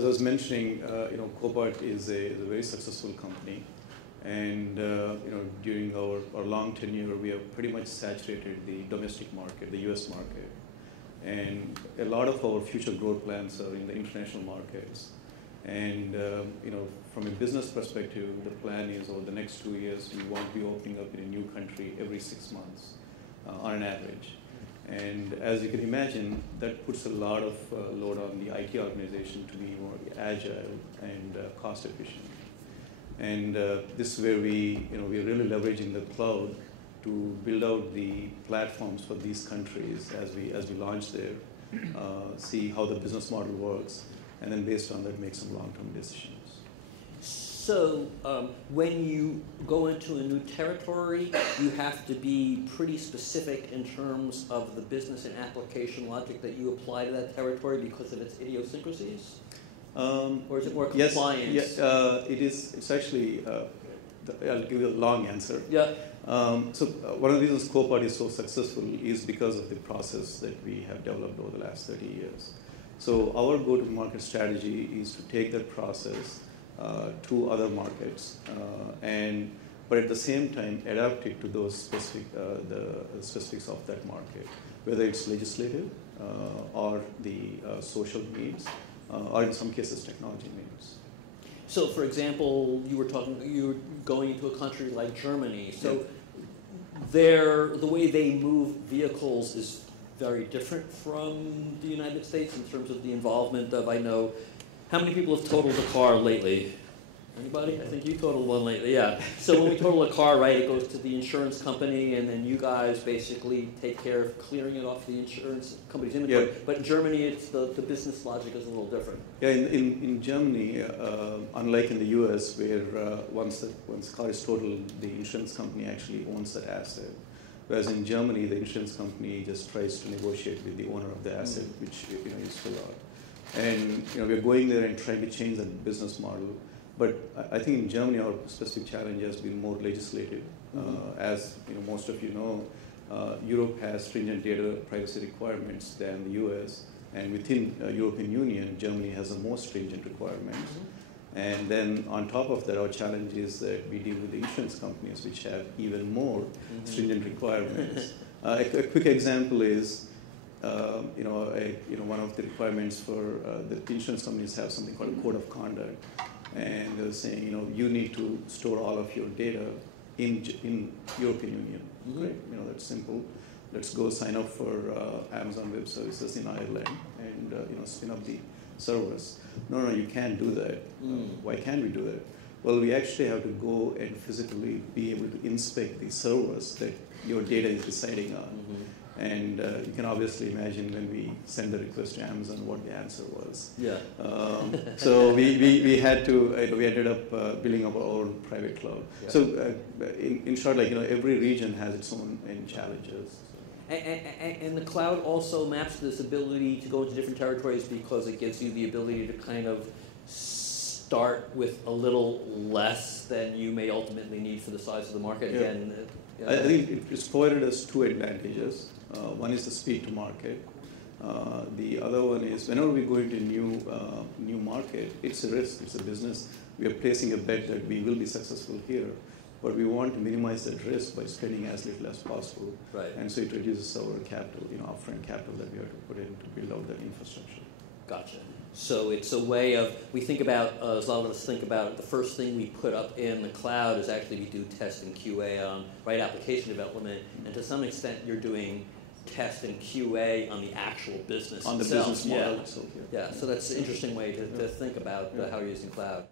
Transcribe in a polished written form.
as I was mentioning, Copart is a very successful company, and during our long tenure, we have pretty much saturated the domestic market, the U.S. market, and a lot of our future growth plans are in the international markets. And from a business perspective, the plan is over the next 2 years, we want to be opening up in a new country every 6 months on an average. And as you can imagine, that puts a lot of load on the IT organization to be more agile and cost efficient. And this is where we're really leveraging the cloud to build out the platforms for these countries as we launch there, see how the business model works, and then based on that, make some long-term decisions. So when you go into a new territory, you have to be pretty specific in terms of the business and application logic that you apply to that territory because of its idiosyncrasies? Or is it more compliance? Yes, it is. It's actually, I'll give you a long answer. Yeah. So one of the reasons Copart is so successful is because of the process that we have developed over the last 30 years. So our go-to-market strategy is to take that process to other markets, but at the same time adapt it to those the specifics of that market, whether it's legislative or the social needs, or in some cases technology needs. So, for example, you were going into a country like Germany. So, the way they move vehicles is very different from the United States in terms of the involvement of, I know, how many people have totaled a car lately? Anybody? I think you totaled one lately, yeah. So when we total a car, right, it goes to the insurance company, and then you guys basically take care of clearing it off the insurance company's inventory. Yeah. But in Germany, it's the business logic is a little different. Yeah, in Germany, unlike in the US, where once the car is totaled, the insurance company actually owns that asset. Whereas in Germany, the insurance company just tries to negotiate with the owner of the asset, which is full out. And we're going there and trying to change the business model. But I think in Germany, our specific challenge has been more legislative. As most of you know, Europe has stringent data privacy requirements than the US. And within European Union, Germany has the most stringent requirements. And then on top of that, our challenge is that we deal with the insurance companies, which have even more stringent requirements. A quick example is, one of the requirements for the insurance companies have something called a code of conduct, and they're saying, you need to store all of your data in European Union. Great, that's simple. Let's go sign up for Amazon Web Services in Ireland and spin up the servers. No, you can't do that. Why can't we do that? Well, we actually have to go and physically be able to inspect the servers that your data is residing on. And you can obviously imagine when we send the request to Amazon what the answer was. Yeah. So we had to, we ended up building up our own private cloud. Yeah. So in short, every region has its own challenges. And the cloud also maps this ability to go into different territories because it gives you the ability to kind of start with a little less than you may ultimately need for the size of the market. Yeah. Again, I think it's provided us two advantages. One is the speed to market. The other one is whenever we go into a new market, it's a risk, it's a business. We are placing a bet that we will be successful here, but we want to minimize that risk by spending as little as possible. Right. And so it reduces our capital, upfront capital that we have to put in to build out that infrastructure. Gotcha. So it's a way of, we think about, as a lot of us think about, the first thing we put up in the cloud is actually we do test and QA on application development, and to some extent you're doing test and QA on the actual business on itself. The business model itself. Yeah, so that's an interesting way to think about how you're using cloud.